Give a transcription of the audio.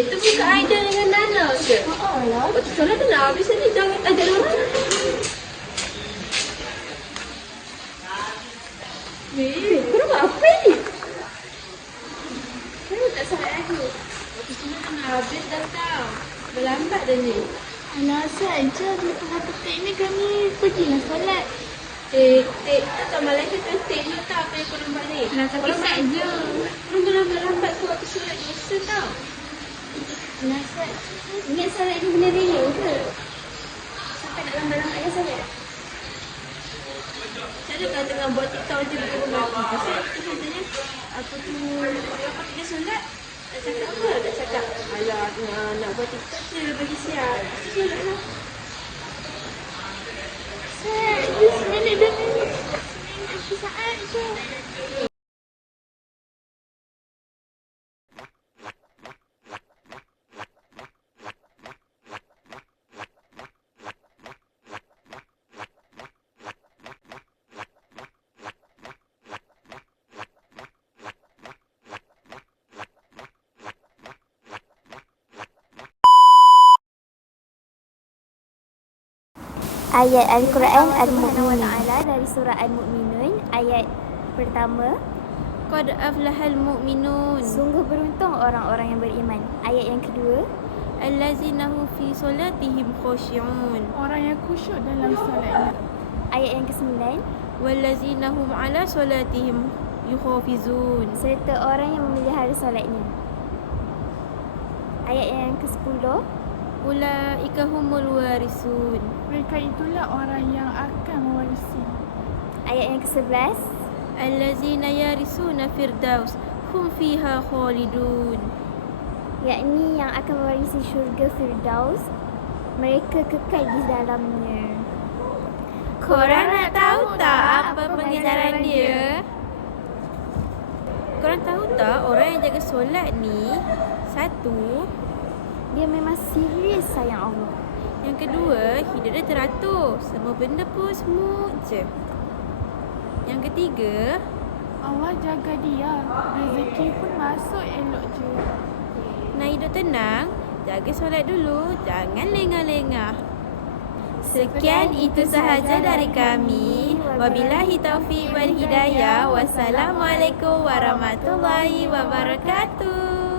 Eh, tu bukan Aida dengan Nana ke? Oh lah. Solat tu nak habis ni jangan ajak orang. Eh, kau buat apa ni? Kenapa tak solat lagi? Waktu solat tu nak habis dah tau. Berlambat dah ni. Alah saja di tengah petik ni kami pergilah solat. Eh, eh, tak tahu Malaysia tu stay je tau apa yang kau nampak ni. Lah, tapi Kalau set je. Orang lambat-lambat tu waktu solat dosa tau. Saja. Ingat solat ni benda real ke? Sampai nak lambat-lambat kan solat? Macam mana kalau tengah buat TikTok je bukan? Pasal tu katanya apa tu lepas kita solat tak cakap apa? Tak cakap alah nak, nak buat TikTok je bagi siap. Tu solat lah. Seminit dah ni. Seminit saat je. Ayat Al-Quran Al-Mu'minun. Dari surah Al-Mu'minun ayat pertama. Qad aflahal mu'minun. Sungguh beruntung orang-orang yang beriman. Ayat yang kedua. Allazina hum fi solatihim khushyun Orang yang khusyuk dalam solatnya. Ayat yang kesembilan. Wallazina hum ala solatihim yuhafizun. Serta orang yang memelihara solatnya. Ayat yang ke-10 ulaika humul warisun itulah orang yang akan mewarisi. Ayat yang ke-11 allazina yarisuna firdaus hum fiha khalidun. Yakni yang akan mewarisi syurga Firdaus Mereka kekal di dalamnya. Korang nak tahu tak apa pengajaran dia? Korang tahu tak orang yang jaga solat ni? Satu Dia memang serius sayang Allah Yang kedua, hidup dia teratur. Semua benda pun smooth je. Yang ketiga, Allah jaga dia. Rezeki pun masuk elok je. nak hidup tenang, jaga solat dulu. Jangan lengah-lengah. Sekian itu sahaja dari kami. Wabillahi taufiq wal hidayah. Wassalamualaikum warahmatullahi wabarakatuh.